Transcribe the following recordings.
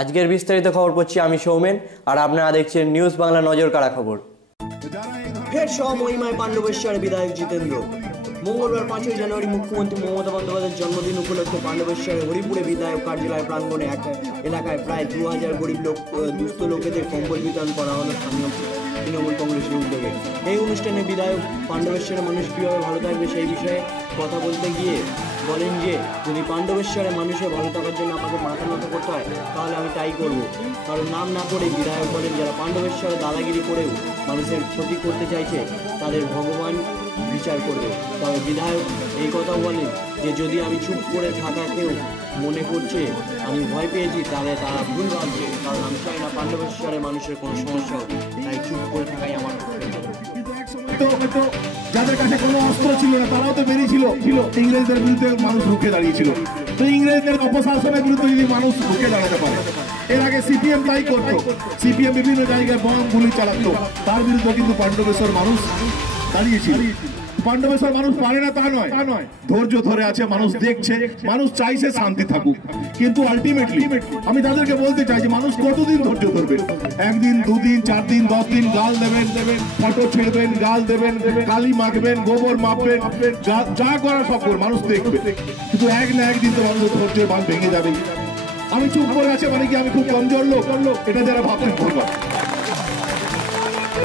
আজকের বিস্তারিত খবর পড়ছি আমি সৌমেন, আর আপনারা দেখছেন নিউজ বাংলা নজর কাড়া খবর। ফের স্বমহিমায় পাণ্ডবেশ্বরে বিধায়ক জিতেন্দ্র। মঙ্গলবার 5ই জানুয়ারি মুখ্যমন্ত্রী মমতা বন্দ্যোপাধ্যায়ের জন্মদিন উপলক্ষে পাণ্ডবেশ্বরে হরিপুরে বিধায়ক কার্যালয় প্রাঙ্গণে এক এলাকায় প্রায় 2000 গরিব দুস্থ লোকেদের কম্বল বিতরণ করা হলো স্থানীয় তৃণমূল কংগ্রেসের উদ্যোগে। এই অনুষ্ঠানে বিধায়ক পাণ্ডবেশ্বরের মানুষ কীভাবে ভালো থাকবে সেই বিষয়ে কথা বলতে গিয়ে বলেন যে যদি পাণ্ডবেশ্বরে মানুষের ভালো থাকার জন্য আমাকে মাথা নত করতে হয় তাহলে আমি তাই করব। কারণ নাম না করে বিধায়ক বলেন যারা পাণ্ডবেশ্বরে দাদাগিরি করেও মানুষের ক্ষতি করতে চাইছে তাদের ভগবান বিচার করবে। তবে বিধায়ক এই কথা বলেন যে যদি আমি চুপ করে থাকাকেও মনে করছে আমি ভয় পেয়েছি তাহলে তারা ভুল ভাবছে, কারণ আমি চাই না পাণ্ডবেশ্বরে মানুষের কোনো সমস্যা হোক, তাই চুপ করে থাকাই আমার যাদের কাছে কোনো অস্ত্র ছিল না তারাও তো বেরিয়েছিল ইংরেজদের বিরুদ্ধে মানুষ রুখে দাঁড়িয়েছিল। তো ইংরেজদের অপশাসনের বিরুদ্ধে যদি মানুষ রুখে দাঁড়াতে পারে, এর আগে সিপিএম তাই করতো, সিপিএম বিভিন্ন জায়গায় বম গুলি চালাতো, তার বিরুদ্ধে কিন্তু পাণ্ডবেশ্বর মানুষ দাঁড়িয়েছিল। পাণ্ডবেশ্বর মানুষ পারে না তা নয়, ধৈর্য ধরে আছে, মানুষ দেখছে, মানুষ চাইছে শান্তি থাকুক। কিন্তু আলটিমেটলি আমি তাদেরকে বলতে চাই যে মানুষ কতদিন ধৈর্য ধরবে? একদিন, দুদিন, 4 দিন, 10 দিন গাল দেবেন, ফটো ছেড়বেন, গাল দেবেন, কালি মাখবেন, গোবর মাপবেন, যা করা সব করে মানুষ দেখবে। কিন্তু এক না একদিন তো মানুষ ধৈর্যের বাঁধ ভেঙে যাবে। আমি চুপ করে আছে মানে কি আমি খুব কমজোর লোক? এটা যারা ভাবছেন করবো,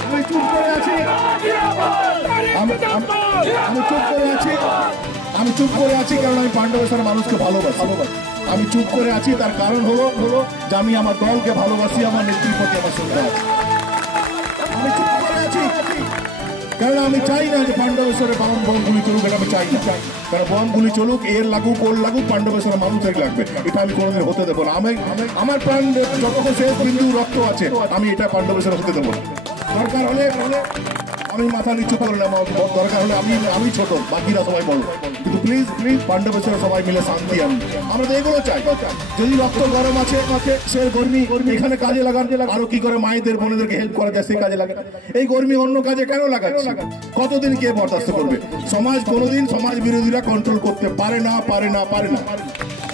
আমি চুপ করে আছি, আমি চুপ করে আছি কারণ আমি পাণ্ডবেশ্বরের মানুষকে ভালোবাসি। আমি চুপ করে আছি তার কারণ হলো যে আমি আমার দলকে ভালোবাসি, আমার নেত্রীর প্রতি আমার শ্রদ্ধা আছে। আমি চুপ করে আছি কারণ আমি চাই না যে পাণ্ডবেশ্বরে বম গুলি চলুক, এটা আমি চাই না। কারণ বম গুলি চলুক, এর লাগুক, ওর লাগুক, পাণ্ডবেশ্বরের মানুষের লাগবে, এটা আমি কোনোদিন হতে দেবো না। আমার প্রাণ যতক্ষণ শেষ বিন্দু রক্ত আছে আমি এটা পাণ্ডবেশ্বরে হতে দেবো না। দরকার হলে আমি মাথা নিচু করলাম, দরকার হলে আমি ছোট, বাকিরা সবাই বড়, কিন্তু প্লিজ পাণ্ডবেশ্বরে সবাই মিলে শান্তি আনি। আমরা তো এগুলো চাই। যদি রক্ত গরম আছে সে গরমি এখানে কাজে লাগান, আরো কি করে মায়েদের বোনেদেরকে হেল্প করা যায় সেই কাজে লাগান। এই গরমি অন্য কাজে কেন লাগাচ্ছে? কতদিন কে বরদাস্ত করবে? সমাজ কোনোদিন সমাজ বিরোধীরা কন্ট্রোল করতে পারে না।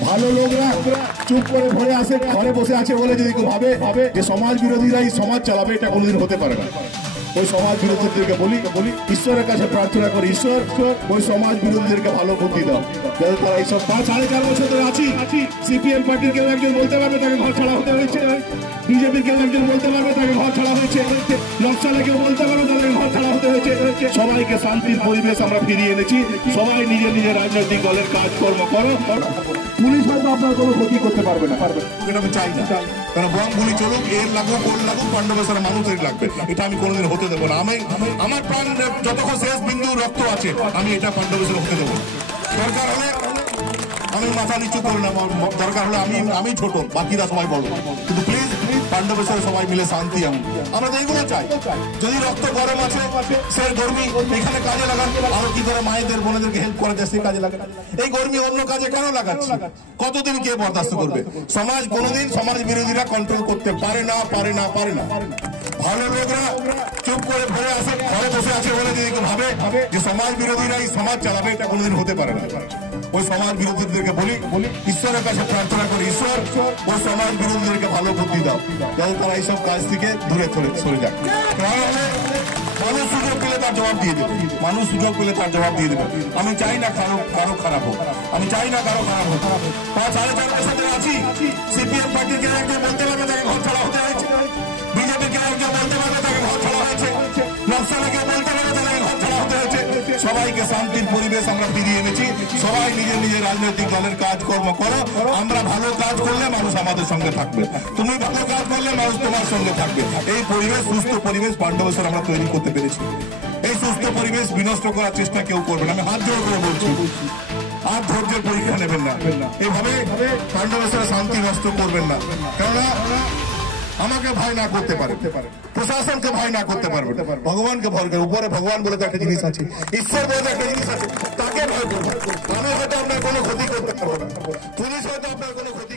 ভালো লোকরা চুপ করে ঘরে আসে, ঘরে বসে আছে বলে যদি কেউ ভাবে যে সমাজ বিরোধীরাই সমাজ চালাবে, এটা কোনোদিন হতে পারে না। ওই সমাজ বিরোধীদেরকে বলি ঈশ্বরের কাছে প্রার্থনা করি, ঈশ্বর ওই সমাজ বিরোধীদেরকে ভালো বুদ্ধি দাও, যাতে তারা এইসব 4.5 বছর ধরে আছি। সিপিএম পার্টির কেউ একজন বলতে পারবে তাকে ঘর ছাড়া হতে হয়েছে, বিজেপির কেউ একজন বলতে পারবে তাকে ঘর ছাড়া হয়েছে, নকশালে কেউ বলতে পারবে তাদের ঘর ছাড়া হতে হয়েছে। সবাইকে শান্তির পরিবেশ আমরা ফিরিয়ে এনেছি। সবাই নিজের রাজনৈতিক দলের কাজকর্ম করো। পুলিশ হয়তো আপনার কোনো ক্ষতি করতে পারবে না, এটা আমি চাই না। কারণ বম গুলি চলুক, এর লাগুক, ওর লাগুক, পাণ্ডবেশ্বরের মানুষের লাগবে, এটা আমি কোনোদিন হতে দেবো না। আমার প্রাণ যতক্ষণ শেষ বিন্দু রক্ত আছে আমি এটা পাণ্ডবেশ্বরে হতে দেবো। দরকার হলে আমি মাথা নিচু করলাম, দরকার হলে আমি ছোট, বাকিরা সবাই বড়, কিন্তু প্লিজ পাণ্ডবেশ্বরে সবাই মিলে শান্তি আনি। আমরা তো এইগুলো চাই। যদি রক্ত গরম আছে সে গরমি এখানে কাজে লাগান, আরো কি করে মায়েদের বোনেদেরকে হেল্প করা যায় সেই কাজে লাগান। এই গরমি অন্য কাজে কেন লাগাচ্ছে? কতদিন কে বরদাস্ত করবে? সমাজ কোনোদিন সমাজ বিরোধীরা কন্ট্রোল করতে পারে না। ভালো লোকরা চুপ করে ঘরে বসে আছে বলে যদি কেউ ভাবে যে সমাজ বিরোধীরাই সমাজ চালাবে, এটা কোনোদিন হতে পারে না। ওই সমাজ বিরোধীদেরকে বলি ঈশ্বরের কাছে প্রার্থনা করি, ঈশ্বর ওই সমাজ বিরোধীদেরকে ভালো বুদ্ধি দাও, যাতে তারা এইসব কাজ থেকে দূরে সরে যায়। মানুষ সুযোগ পেলে তার জবাব দিয়ে দেবে, আমি চাই না কারো খারাপ হোক, 5.5 বছর ধরে আছি। সিপিএম পার্টির কেউ একজন বলতে পারবে তাকে ঘর ছাড়া হতে হয়েছে, বিজেপির কেউ একজন বলতে পারবে তাকে ঘর ছাড়া হয়েছে, নকশালে কেউ বলতে পারবে তাকে ঘর ছাড়া হতে হয়েছে। সবাইকে শান্তির পরিবেশ আমরা ফিরিয়ে এনেছি। সবাই নিজের রাজনৈতিক দলের কাজকর্ম করো। আমরা ভালো কাজ করলে মানুষ আমাদের সঙ্গে থাকবে, তুমি ভালো কাজ করলে মানুষ তোমার সঙ্গে থাকবে। এই পরিবেশ, সুস্থ পরিবেশ পাণ্ডবেশ্বর আমরা তৈরি করতে পেরেছি। এই সুস্থ পরিবেশ বিনষ্ট করার চেষ্টা কেউ করবে না। আমি হাত জোড় করে বলছি, আর ধৈর্যের পরীক্ষা নেবেন না, এইভাবে পাণ্ডবেশ্বরে শান্তি নষ্ট করবেন না। কেননা আমাকে ভয় না করতে পারে, প্রশাসনকে ভয় না করতে পারবে, ভগবানকে ভয় করে। উপরে ভগবান বলে একটা জিনিস আছে, ঈশ্বর বলে একটা জিনিস আছে, তাকে ভয় করবে। আমি হয়তো আপনার কোনো ক্ষতি করতে পারবো না, পুলিশ হয়তো আপনার কোনো ক্ষতি